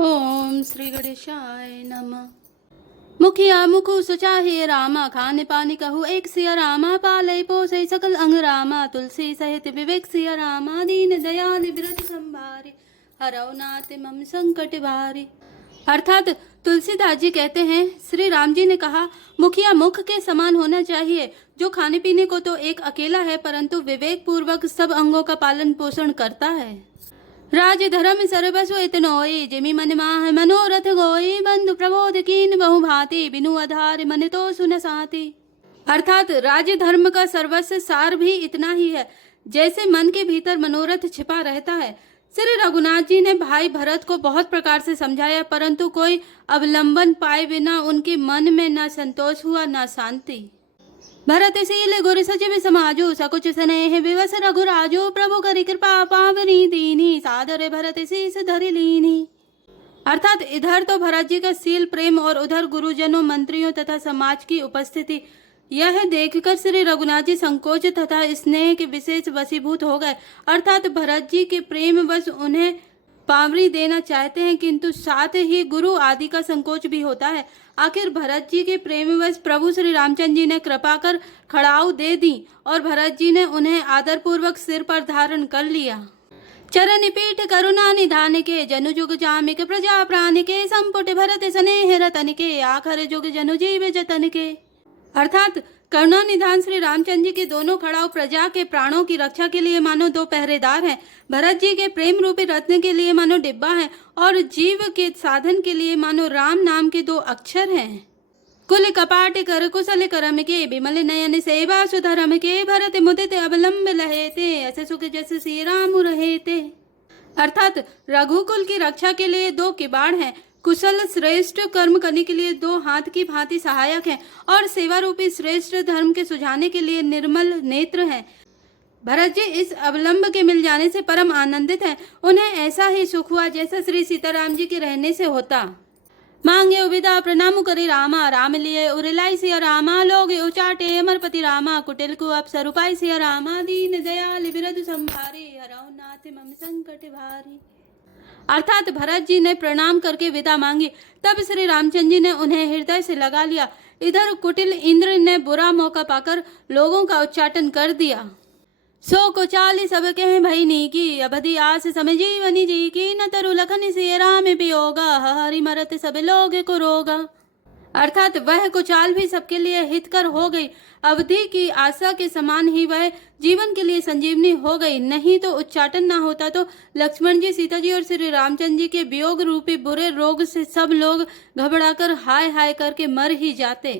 ओम श्री गणेशाय नमः। मुखिया मुखु सुचाहे रामा, खाने पानी कहू एक सिया रामा, पाले पोसे सकल अंग रामा, तुलसी सहित विवेक सिया रामा, दीन दयाल बिरत संभारे, हरौ नाथ मम संकट भारे। अर्थात तुलसीदास जी कहते हैं, श्री राम जी ने कहा, मुखिया मुख के समान होना चाहिए, जो खाने पीने को तो एक अकेला है परंतु विवेक पूर्वक सब अंगों का पालन पोषण करता है। राज धर्म सर्वस्व इतनोई, जिमि मन माह मनोरथ गोई, बंधु प्रबोध कीन बहु भांति, बिनु आधार मन तो सुन साति। अर्थात राज्य धर्म का सर्वस्व सार भी इतना ही है, जैसे मन के भीतर मनोरथ छिपा रहता है। श्री रघुनाथ जी ने भाई भरत को बहुत प्रकार से समझाया, परंतु कोई अवलंबन पाए बिना उनके मन में न संतोष हुआ न शांति। भरत शील गुरु सचिव समाजो, सकुच स्नेह विवस रघुराजो, प्रभु करि कृपा पावनी दीनी, सादर भरत शीस धरि लीनी। अर्थात इधर तो भरत जी का शील प्रेम और उधर गुरुजनों मंत्रियों तथा समाज की उपस्थिति, यह देखकर श्री रघुनाथ जी संकोच तथा स्नेह के विशेष वशीभूत हो गए। अर्थात भरत जी के प्रेम वश उन्हें पावरी देना चाहते हैं, किंतु साथ ही गुरु आदि का संकोच भी होता है। आखिर भरत जी के प्रेमवश प्रभु श्री रामचंद्र जी ने कृपा कर खड़ाऊ दे दी और भरत जी ने उन्हें आदरपूर्वक सिर पर धारण कर लिया। चरण पीठ करुणा निधान के, जनु जुग जामिक प्रजा प्राण के, संपुट भरत स्नेह रतन के, आखर जुग जनु जीव जतन के। अर्थात करुणा निधान श्री रामचंद्र जी के दोनों खड़ाऊ प्रजा के प्राणों की रक्षा के लिए मानो दो पहरेदार हैं, भरत जी के प्रेम रूपी रत्न के लिए मानो डिब्बा है और जीव के साधन के लिए मानो राम नाम के दो अक्षर हैं। कुल कपाट कर कुशल करम के, बिमल नयन सेवा सुधरम के, भरत मुदित अवलंब लहेते, ऐसे सुख जैसे श्री राम रहेते। अर्थात रघुकुल की रक्षा के लिए दो किबाड़ हैं, कुशल श्रेष्ठ कर्म करने के लिए दो हाथ की भांति सहायक हैं और सेवा रूपी श्रेष्ठ धर्म के सुझाने के लिए निर्मल नेत्र हैं। भरत जी इस अवलंब के मिल जाने से परम आनंदित हैं। उन्हें ऐसा ही सुख हुआ जैसा श्री सीताराम जी के रहने से होता। मांगे विदा प्रणाम करे रामा, राम लिए उरिलाई सिया रामा, लोग उचाटे अमरपति रामा, कुटिल को अवसर उपाय सिया रामा, दीन दयाल बिरद संभारे, हरौ नाथ मम संकट भारी। अर्थात भरत जी ने प्रणाम करके विदा मांगी, तब श्री रामचंद्र जी ने उन्हें हृदय से लगा लिया। इधर कुटिल इंद्र ने बुरा मौका पाकर लोगों का उच्चाटन कर दिया। सो को चाली सब कह भई नीकी, अबधि आस समय जीवनी जी की, न तरु लखन से राम वियोगा, हरि मरत सब लोग को रोगा। अर्थात वह कुचाल भी सबके लिए हितकर हो गई। अवधि की आशा के समान ही वह जीवन के लिए संजीवनी हो गई। नहीं तो उच्चाटन न होता तो लक्ष्मण जी, सीता जी और श्री रामचंद्र जी के वियोग रूपी बुरे रोग से सब लोग घबराकर हाय हाय करके मर ही जाते।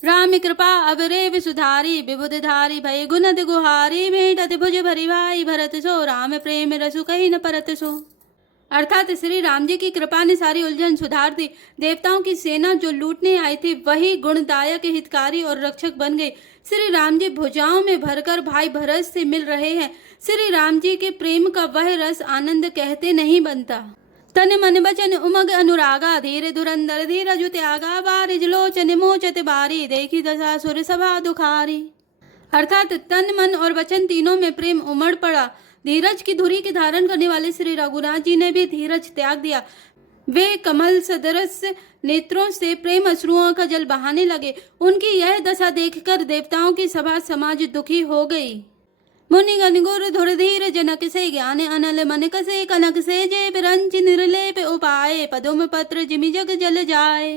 राम कृपा अवरेव सुधारी, विबुधधारी भय गुणद गुहारी, भेंटत भुज भरी भाई भरत सो, राम प्रेम रसु कही न परत सो। अर्थात श्री राम जी की कृपा ने सारी उलझन सुधार दी। देवताओं की सेना जो लूटने आई थी वही गुणदायक हितकारी और रक्षक बन गई। श्री राम जी भुजाओं में भरकर भाई भरत से मिल रहे हैं। श्री राम जी के प्रेम का वह रस आनंद कहते नहीं बनता। तन मन बचन उमग अनुरागा, धीरे धुरंधर धीरज त्यागा, बारिज लोचन मोचत बारी, देखी दशा सुर सभा दुखारी। अर्थात तन मन और वचन तीनों में प्रेम उमड़ पड़ा। धीरज की धुरी के धारण करने वाले श्री रघुनाथ जी ने भी धीरज त्याग दिया। वे कमल सदृश नेत्रों से प्रेम अश्रुओं का जल बहाने लगे। उनकी यह दशा देखकर देवताओं की सभा समाज दुखी हो गई। मुनिगण गुर धुर धीर जनक से, ज्ञान अनल मन कसे, कनक से जे बिरंच निर्लेप उपाय, पदुम पत्र जिमि जग जल जाए।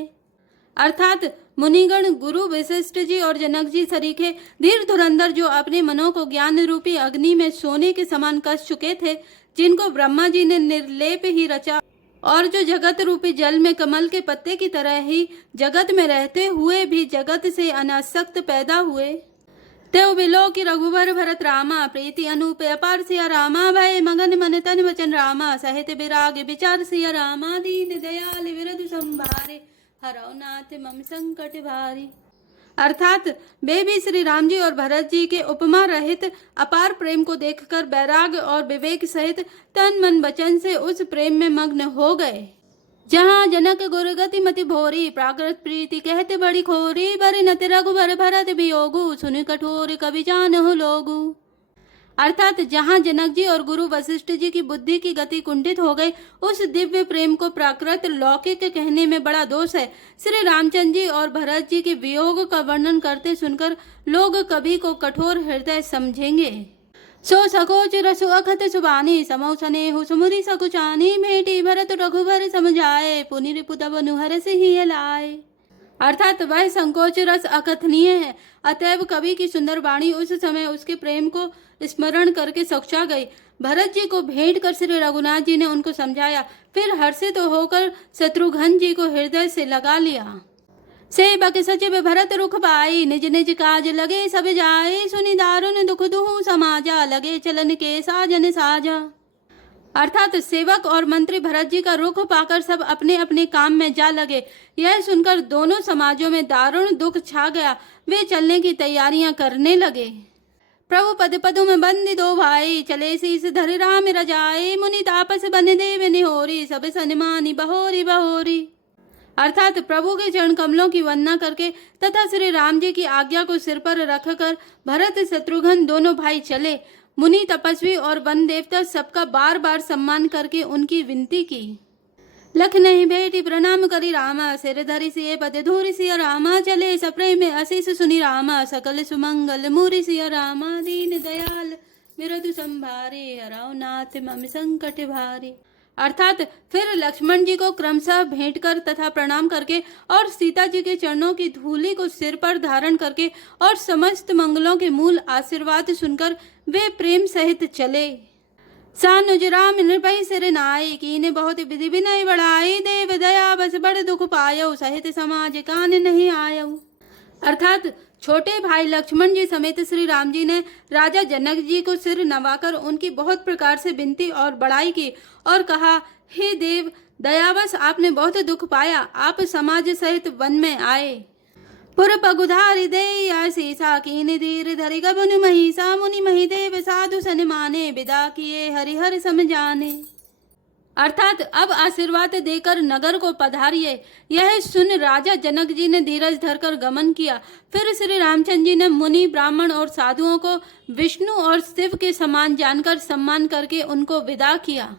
अर्थात मुनिगण गुरु वशिष्ठ जी और जनक जी सरीखे धीर धुरंधर, जो अपने मनों को ज्ञान रूपी अग्नि में सोने के समान कस चुके थे, जिनको ब्रह्मा जी ने निर्लेप ही रचा और जो जगत रूपी जल में कमल के पत्ते की तरह ही जगत में रहते हुए भी जगत से अनासक्त पैदा हुए। तेव बिलो की रघुवर भरत रामा, प्रीति अनूप अपार सिया रामा, भय मगन मन तन वचन रामा, सहित विराग विचार सिया रामा, दीन दयाल विरद संभारे, हरौ नाथ मम संकट भारी। अर्थात वे भी श्री राम जी और भरत जी के उपमा रहित अपार प्रेम को देखकर बैराग और विवेक सहित तन मन वचन से उस प्रेम में मग्न हो गए। जहाँ जनक गुर गति मति भोरी, प्राकृत प्रीति कहते बड़ी खोरी, बर नति रघुबर भरत वियोगु, सुन कठोर कवि जानहु लोगु। अर्थात जहाँ जनक जी और गुरु वशिष्ठ जी की बुद्धि की गति कुंठित हो गई, उस दिव्य प्रेम को प्राकृत लौकिक कहने में बड़ा दोष है। श्री रामचंद्र जी और भरत जी के वियोग का वर्णन करते सुनकर लोग कवि को कठोर हृदय समझेंगे। सो सकोच रसु अखत सुबानी समौ स्नेहु सुमुरी सकुचानी भेटी भरत रघुबर समझाए पुनि रिपुतब नुहर से ही लाए। अर्थात वह संकोच रस अकथनीय है, अतएव कवि की सुंदर वाणी उस समय उसके प्रेम को स्मरण करके सौचा गई। भरत जी को भेंट कर श्री रघुनाथ जी ने उनको समझाया, फिर हर्षित होकर शत्रुघ्न जी को हृदय से लगा लिया। सेवक सचिव भरत रुख पाई निज निज काज लगे सब जाए सुनि दारुन दुख दुहु समाजा लगे चलन के साजन साजा। अर्थात सेवक और मंत्री भरत जी का रुख पाकर सब अपने अपने काम में जा लगे। यह सुनकर दोनों समाजों में दारुण दुख छा गया। वे चलने की तैयारियां करने लगे। प्रभु पद पदों में बंदी दो भाई चले शीस धरि राम रजाए मुनि तापस बन देव निहोरी सब सन्मानी बहोरी बहोरी। अर्थात प्रभु के चरण कमलों की वंदना करके तथा श्री राम जी की आज्ञा को सिर पर रखकर भरत शत्रुघ्न दोनों भाई चले। मुनि तपस्वी और वन देवता सबका बार बार सम्मान करके उनकी विनती की। लख नहीं बेटी प्रणाम करी रामा सिर धरि सिय पद धूरि सिय रामा चले सप्रेम में आशीष सुनि रामा सकल सुमंगल मूरि सिय रामा दीन दयाल मिरदु संभारे हराओ नाथ मम संकट भारी। अर्थात फिर लक्ष्मण जी को क्रमशः भेंट कर तथा प्रणाम करके और सीता जी के चरणों की धूलि को सिर पर धारण करके और समस्त मंगलों के मूल आशीर्वाद सुनकर वे प्रेम सहित चले। सानुज राम नृपहि सिर नाई कीने बहुत विधि विनय बढ़ाई देव दया बस बड़ दुख पायो सहित समाज कान नहीं आयो। अर्थात छोटे भाई लक्ष्मण जी समेत श्री राम जी ने राजा जनक जी को सिर नवाकर उनकी बहुत प्रकार से विनती और बड़ाई की और कहा, हे देव दयावश आपने बहुत दुख पाया, आप समाज सहित वन में आए। पुर पगुधारि दे सीसा कीन धीर धरि गबुन महिषा मुनि मही देव साधु सन्माने विदा किए हरिहर समझाने। अर्थात अब आशीर्वाद देकर नगर को पधारिए। यह सुन राजा जनक जी ने धीरज धरकर गमन किया। फिर श्री रामचंद्र जी ने मुनि ब्राह्मण और साधुओं को विष्णु और शिव के समान जानकर सम्मान करके उनको विदा किया।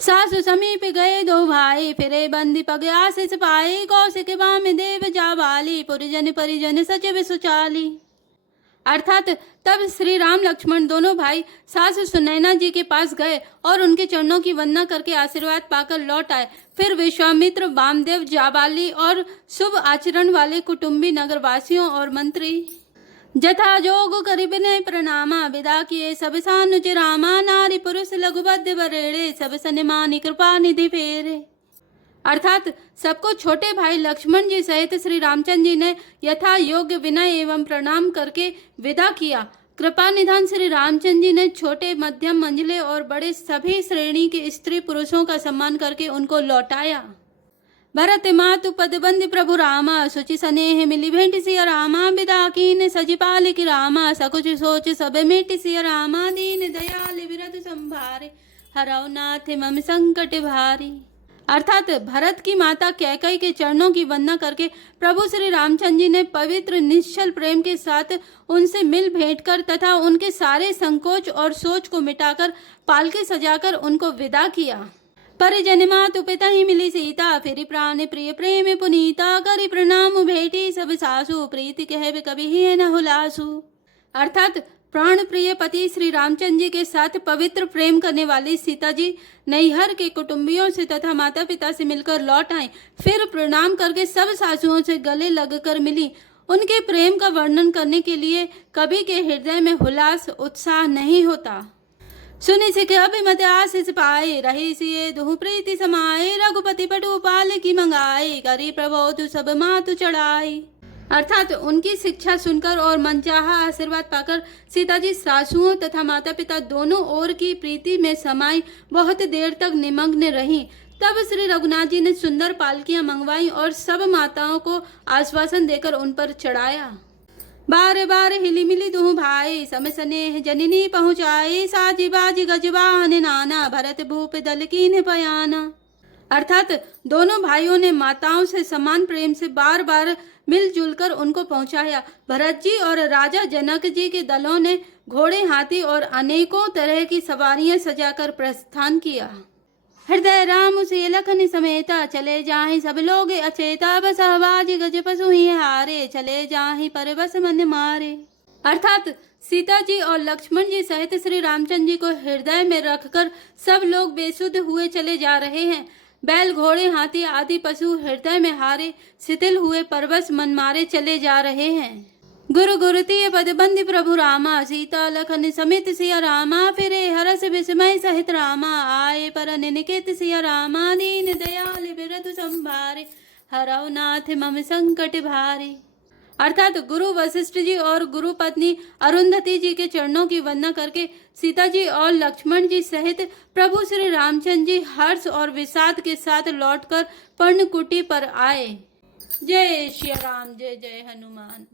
सासु समीप गए दो भाई फिरे बंदी पग आशीष पाए कौशिक बाम देव जाबाली पुरजन परिजन सचिव सुचाली। अर्थात तब श्री राम लक्ष्मण दोनों भाई सास सुनैना जी के पास गए और उनके चरणों की वंदना करके आशीर्वाद पाकर लौट आए। फिर विश्वामित्र वामदेव जाबाली और शुभ आचरण वाले कुटुंबी नगरवासियों और मंत्री जथा जोग करीब ने प्रणामा विदा किए सब सानुज रामा नारी पुरुष लघुबद्ध बरेड़े सब सन्मानी कृपा निधि फेरे। अर्थात सबको छोटे भाई लक्ष्मण जी सहित श्री रामचंद्र जी ने यथा योग्य विनय एवं प्रणाम करके विदा किया। कृपा निधान श्री रामचंद्र जी ने छोटे मध्यम मंझले और बड़े सभी श्रेणी के स्त्री पुरुषों का सम्मान करके उनको लौटाया। भरत मातु पदबंदी प्रभु रामा सुचि स्नेह मिली भेंट सिया रामा विदा कीन सजी पालिक रामा सकुच सोच सब मेट सिया रामा दीन दयाल विरध संभारे हराओ नाथ मम संकट भारी। अर्थात भरत की माता कैकई के चरणों की वंदना करके प्रभु श्री रामचंद्र जी ने पवित्र निश्चल प्रेम के साथ उनसे मिल भेंट कर तथा उनके सारे संकोच और सोच को मिटाकर पालकी सजाकर उनको विदा किया। परिजन मातु पिता ही मिली सीता फिर प्राण प्रिय प्रेम पुनीता करी प्रणाम भेटी सब सासु प्रीति कहवे कभी ही न हुलासु। अर्थात प्राण प्रिय पति श्री रामचंद्र जी के साथ पवित्र प्रेम करने वाली सीता जी नैहर के कुटुंबियों से तथा माता पिता से मिलकर लौट आई। फिर प्रणाम करके सब सासुओं से गले लगकर मिली। उनके प्रेम का वर्णन करने के लिए कवि के हृदय में हुलास उत्साह नहीं होता। सुनि सिख अभिमत आशीष पाए रही सिए दुहु प्रीति समाए रघुपति पटु पाल की मंगाए करी प्रबोध सब मातु चढ़ाई। अर्थात उनकी शिक्षा सुनकर और मनचाहा आशीर्वाद पाकर सीता जी सासुओं तथा माता पिता दोनों ओर की प्रीति में समाई बहुत देर तक निमग्न रहीं। तब श्री रघुनाथ जी ने सुंदर पालकियां मंगवाई और सब माताओं को आश्वासन देकर उन पर चढ़ाया। बार बार हिली मिली दुहु भाई सम स्नेह जननी पहुँचाई साजी बाजी गजवाहन नाना भरत भूप दल कीन पयाना। अर्थात दोनों भाइयों ने माताओं से समान प्रेम से बार बार मिलजुल कर उनको पहुंचाया। भरत जी और राजा जनक जी के दलों ने घोड़े, हाथी और अनेकों तरह की सवारियां सजाकर प्रस्थान किया। हृदय राम से लखन समेता, चले जाहि सब लोग अचेता, बस आवाज गज पशु ही हारे, चले जाहि पर बस मन मारे। अर्थात सीता जी और लक्ष्मण जी सहित श्री रामचंद्र जी को हृदय में रखकर सब लोग बेसुध हुए चले जा रहे हैं। बैल, घोड़े, हाथी आदि पशु हृदय में हारे शिथिल हुए परवश मन मारे चले जा रहे हैं। गुरु गुरुतीय पद बंदी प्रभु रामा, सीता लखन समेत सिया रामा, फिरे हरस विस्मय सहित रामा, आए पर निकेत सिया रामा, दीन दयाल बिरधु संभारे, हरौ नाथ मम संकट भारे। अर्थात गुरु वशिष्ठ जी और गुरु पत्नी अरुंधति जी के चरणों की वंदना करके सीता जी और लक्ष्मण जी सहित प्रभु श्री रामचंद्र जी हर्ष और विषाद के साथ लौटकर पर्णकुटी पर आए। जय श्री राम, जय जय हनुमान।